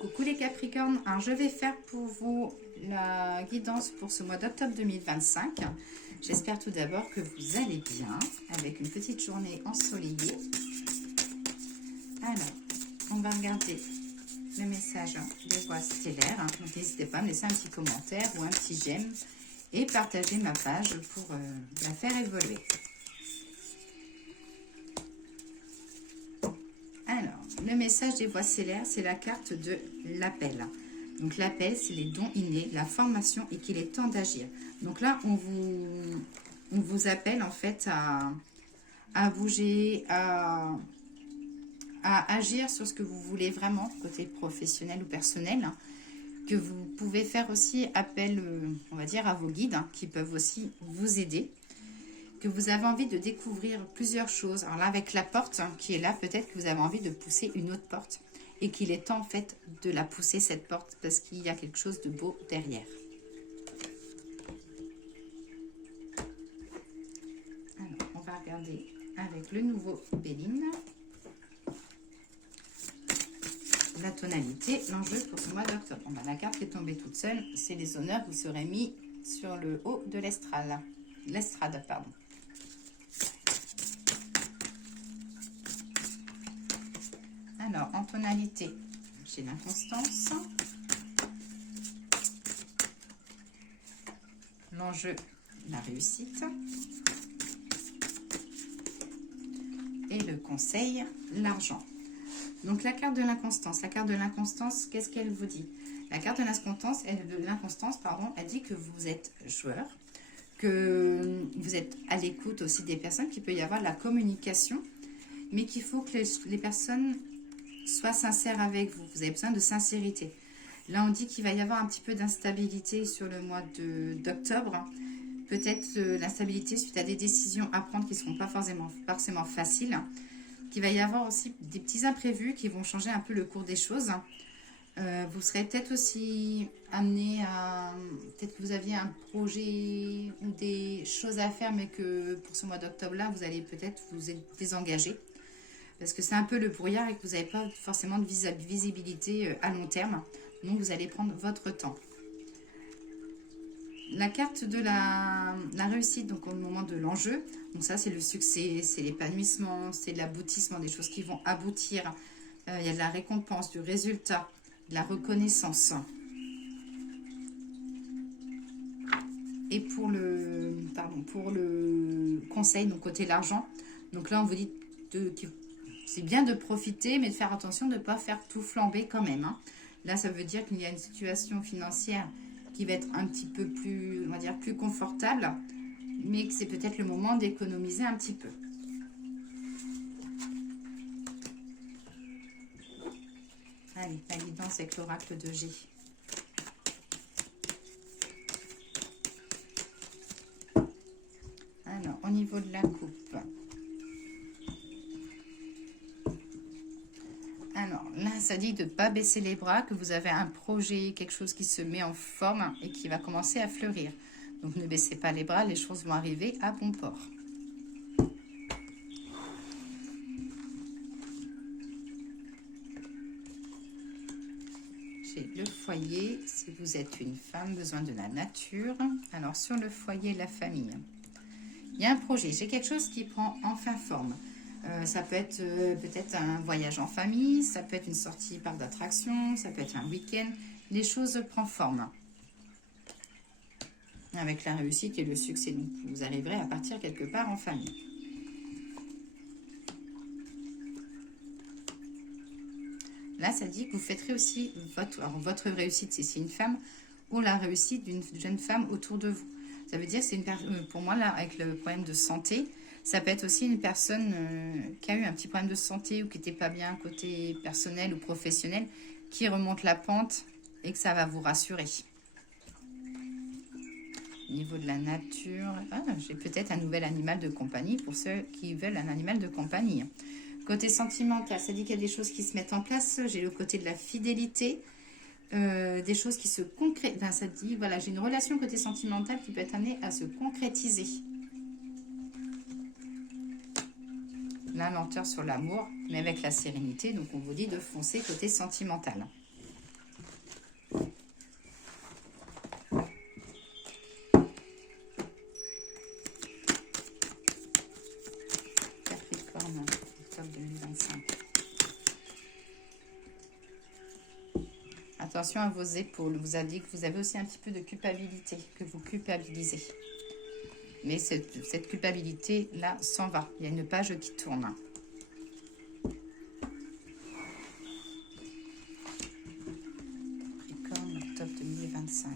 Coucou les Capricornes, alors je vais faire pour vous la guidance pour ce mois d'octobre 2025. J'espère tout d'abord que vous allez bien, avec une petite journée ensoleillée. Alors, on va regarder le message des voix stellaires. Donc n'hésitez pas à me laisser un petit commentaire ou un petit j'aime et partager ma page pour la faire évoluer. Alors, le message des voix stellaires, c'est la carte de l'appel. Donc l'appel, c'est les dons innés, la formation et qu'il est temps d'agir. Donc là, on vous appelle en fait à bouger, à agir sur ce que vous voulez vraiment, côté professionnel ou personnel. Que vous pouvez faire aussi appel, on va dire, à vos guides qui peuvent aussi vous aider. Que vous avez envie de découvrir plusieurs choses. Alors là, avec la porte qui est là, peut-être que vous avez envie de pousser une autre porte et qu'il est temps en fait de la pousser cette porte parce qu'il y a quelque chose de beau derrière. Alors, on va regarder avec le nouveau Béline la tonalité, l'enjeu pour ce mois d'octobre. Bon, la carte qui est tombée toute seule, c'est les honneurs vous serez mis sur le haut de l'estrade. L'estrade, pardon. Alors, en tonalité, j'ai l'inconstance. L'enjeu, la réussite. Et le conseil, l'argent. Donc, la carte de l'inconstance. La carte de l'inconstance, qu'est-ce qu'elle vous dit? La carte de l'inconstance, elle dit que vous êtes joueur, que vous êtes à l'écoute aussi des personnes, qu'il peut y avoir de la communication, mais qu'il faut que les personnes soient sincères avec vous. Vous avez besoin de sincérité. Là, on dit qu'il va y avoir un petit peu d'instabilité sur le mois d'octobre. Peut-être l'instabilité suite à des décisions à prendre qui ne seront pas forcément faciles. Qu'il va y avoir aussi des petits imprévus qui vont changer un peu le cours des choses. Vous serez peut-être aussi amené à... Peut-être que vous aviez un projet ou des choses à faire, mais que pour ce mois d'octobre-là, vous allez peut-être vous désengager. Parce que c'est un peu le brouillard et que vous n'avez pas forcément de visibilité à long terme. Donc, vous allez prendre votre temps. La carte de la réussite, donc au moment de l'enjeu. Donc ça, c'est le succès, c'est l'épanouissement, c'est l'aboutissement, des choses qui vont aboutir. Il y a de la récompense, du résultat, de la reconnaissance. Et pour le conseil, donc côté l'argent, donc là, on vous dit c'est bien de profiter, mais de faire attention de ne pas faire tout flamber quand même. Là, ça veut dire qu'il y a une situation financière qui va être un petit peu plus, on va dire, plus confortable, mais que c'est peut-être le moment d'économiser un petit peu. Allez, la guidance avec l'oracle de G. Alors, au niveau de la coupe. Alors, là, ça dit de ne pas baisser les bras, que vous avez un projet, quelque chose qui se met en forme et qui va commencer à fleurir. Donc, ne baissez pas les bras, les choses vont arriver à bon port. J'ai le foyer, si vous êtes une femme, besoin de la nature. Alors, sur le foyer, la famille. Il y a un projet, j'ai quelque chose qui prend enfin forme. Ça peut être peut-être un voyage en famille, ça peut être une sortie par d'attraction, ça peut être un week-end. Les choses prennent forme. Avec la réussite et le succès, donc vous arriverez à partir quelque part en famille. Là, ça dit que vous fêterez aussi votre réussite, si c'est une femme, ou la réussite d'une jeune femme autour de vous. Ça veut dire que c'est une personne, pour moi, là, avec le problème de santé, ça peut être aussi une personne qui a eu un petit problème de santé ou qui n'était pas bien côté personnel ou professionnel, qui remonte la pente et que ça va vous rassurer. Au niveau de la nature, j'ai peut-être un nouvel animal de compagnie pour ceux qui veulent un animal de compagnie. Côté sentimental, ça dit qu'il y a des choses qui se mettent en place. J'ai le côté de la fidélité. Des choses qui se concrétisent. Ça dit, voilà, j'ai une relation côté sentimental qui peut être amenée à se concrétiser. La lenteur sur l'amour, mais avec la sérénité. Donc, on vous dit de foncer côté sentimental. Attention à vos épaules. Vous a dit que vous avez aussi un petit peu de culpabilité, que vous culpabilisez. Mais cette culpabilité-là s'en va. Il y a une page qui tourne. Capricorne, octobre 2025.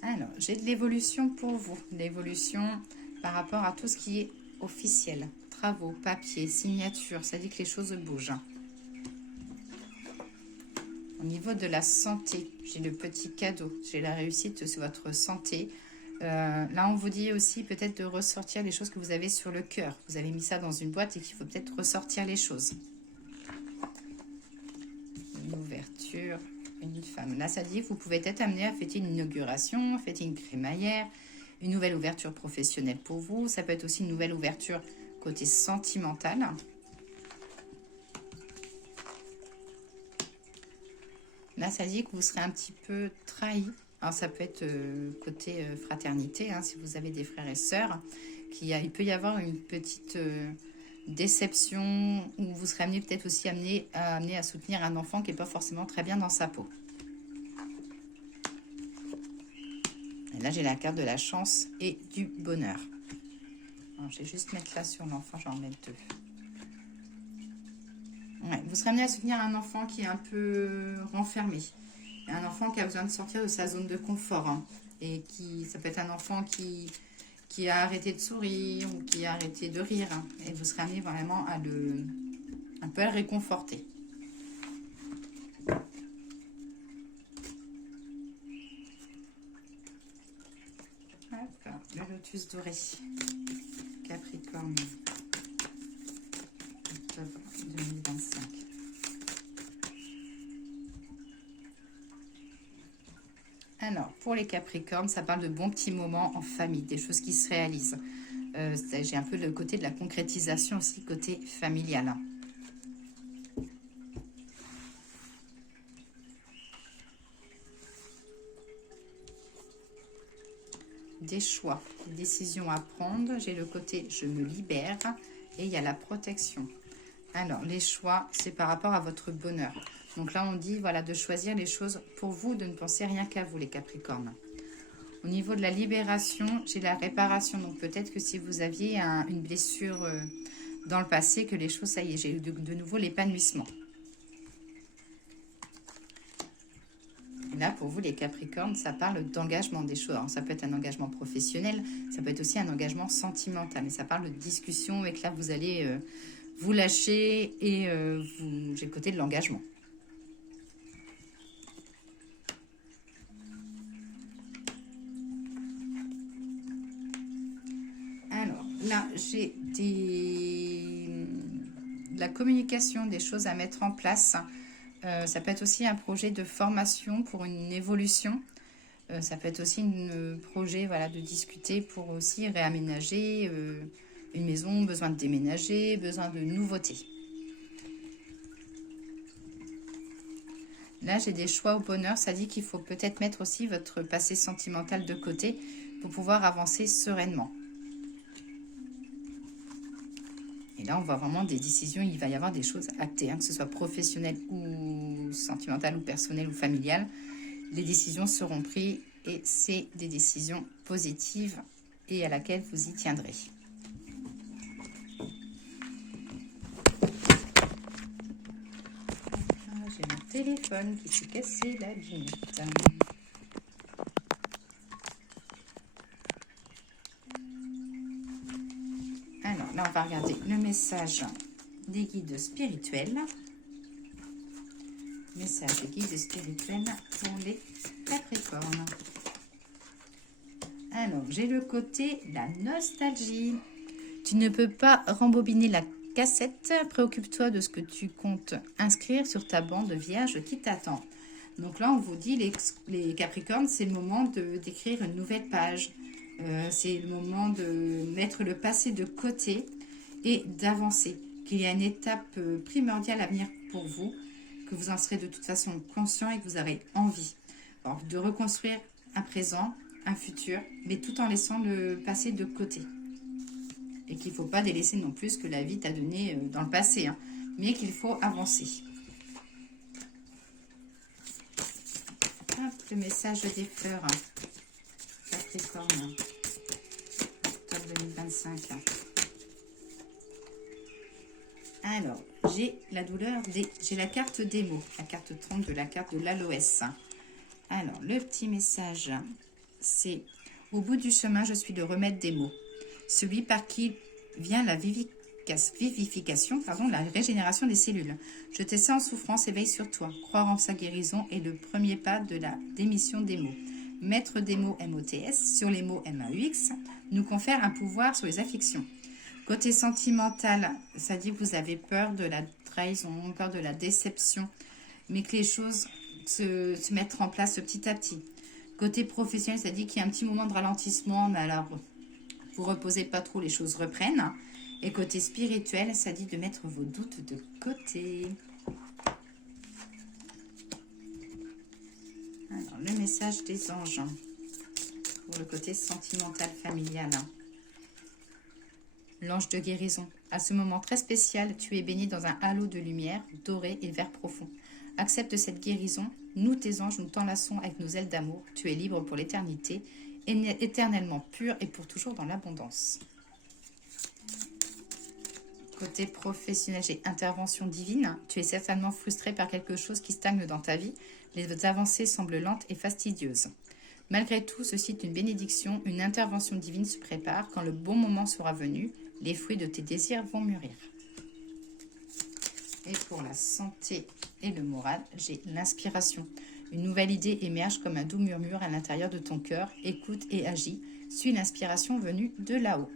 Alors, j'ai de l'évolution pour vous. L'évolution par rapport à tout ce qui est officiel. Travaux, papier, signature. Ça dit que les choses bougent. Au niveau de la santé, j'ai le petit cadeau. J'ai la réussite sur votre santé. Là, on vous dit aussi peut-être de ressortir les choses que vous avez sur le cœur. Vous avez mis ça dans une boîte et qu'il faut peut-être ressortir les choses. Une ouverture, une femme. Là, ça dit que vous pouvez être amené à fêter une inauguration, fêter une crémaillère, une nouvelle ouverture professionnelle pour vous. Ça peut être aussi une nouvelle ouverture côté sentimental. Là, ça dit que vous serez un petit peu trahi. Alors, ça peut être côté fraternité, hein, si vous avez des frères et sœurs. Il peut y avoir une petite déception où vous serez amené peut-être aussi amené à soutenir un enfant qui n'est pas forcément très bien dans sa peau. Et là, j'ai la carte de la chance et du bonheur. Alors, je vais juste mettre là sur l'enfant, j'en mets deux. Ouais, vous serez amené à soutenir un enfant qui est un peu renfermé. Un enfant qui a besoin de sortir de sa zone de confort. Hein, et ça peut être un enfant qui a arrêté de sourire ou qui a arrêté de rire. Hein, et vous serez amené vraiment à un peu à le réconforter. Hop, le lotus doré. Capricorne. Octobre 2025. Alors, pour les Capricornes, ça parle de bons petits moments en famille, des choses qui se réalisent. J'ai un peu le côté de la concrétisation aussi, côté familial. Des choix, des décisions à prendre. J'ai le côté je me libère et il y a la protection. Alors, les choix, c'est par rapport à votre bonheur. Donc là, on dit voilà, de choisir les choses pour vous, de ne penser rien qu'à vous, les Capricornes. Au niveau de la libération, j'ai la réparation. Donc peut-être que si vous aviez une blessure dans le passé, que les choses, ça y est, j'ai eu de nouveau l'épanouissement. Là, pour vous, les Capricornes, ça parle d'engagement des choses. Alors, ça peut être un engagement professionnel, ça peut être aussi un engagement sentimental. Mais ça parle de discussion et que là, vous allez vous lâcher et j'ai le côté de l'engagement. Alors, là, j'ai de la communication, des choses à mettre en place. Ça peut être aussi un projet de formation pour une évolution. Ça peut être aussi un projet voilà, de discuter pour aussi réaménager une maison, besoin de déménager, besoin de nouveautés. Là, j'ai des choix au bonheur. Ça dit qu'il faut peut-être mettre aussi votre passé sentimental de côté pour pouvoir avancer sereinement. Et là, on voit vraiment des décisions. Il va y avoir des choses actées, hein, que ce soit professionnel ou sentimental ou personnel ou familial. Les décisions seront prises et c'est des décisions positives et à laquelle vous y tiendrez. J'ai mon téléphone qui s'est cassé la lunette. Alors là, on va regarder le message des guides spirituels. Message des guides spirituels pour les Capricornes. Alors, j'ai le côté la nostalgie. Tu ne peux pas rembobiner la cassette. Préoccupe-toi de ce que tu comptes inscrire sur ta bande vierge qui t'attend. Donc là, on vous dit, les Capricornes, c'est le moment d'écrire une nouvelle page. C'est le moment de mettre le passé de côté et d'avancer. Qu'il y a une étape primordiale à venir pour vous, que vous en serez de toute façon conscient et que vous aurez envie. Alors, de reconstruire un présent, un futur, mais tout en laissant le passé de côté. Et qu'il ne faut pas délaisser non plus ce que la vie t'a donné dans le passé, hein, mais qu'il faut avancer. Hop, le message des fleurs. Capricorne. Octobre 2025. Alors, j'ai la douleur j'ai la carte des mots, la carte 30 de la carte de l'aloès. Alors, le petit message, c'est « Au bout du chemin, je suis le remède des mots, celui par qui vient la vivification, la régénération des cellules. Je te sais en souffrance et veille sur toi. Croire en sa guérison est le premier pas de la démission des mots. Maître des mots MOTS, sur les mots MAUX, nous confère un pouvoir sur les afflictions. Côté sentimental, ça dit que vous avez peur de la trahison, peur de la déception, mais que les choses se mettent en place petit à petit. Côté professionnel, ça dit qu'il y a un petit moment de ralentissement, mais alors vous reposez pas trop, les choses reprennent. Et côté spirituel, ça dit de mettre vos doutes de côté. Alors, le message des anges pour le côté sentimental, familial. L'ange de guérison. À ce moment très spécial, tu es baigné dans un halo de lumière, doré et vert profond. Accepte cette guérison. Nous, tes anges, nous t'enlaçons avec nos ailes d'amour. Tu es libre pour l'éternité, éternellement pur et pour toujours dans l'abondance. Côté professionnel, j'ai intervention divine. Tu es certainement frustré par quelque chose qui stagne dans ta vie. Les avancées semblent lentes et fastidieuses. Malgré tout, ceci est une bénédiction. Une intervention divine se prépare. Quand le bon moment sera venu, les fruits de tes désirs vont mûrir. Et pour la santé et le moral, j'ai l'inspiration. Une nouvelle idée émerge comme un doux murmure à l'intérieur de ton cœur. Écoute et agis. Suis l'inspiration venue de là-haut.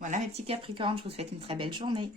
Voilà mes petits Capricornes, je vous souhaite une très belle journée.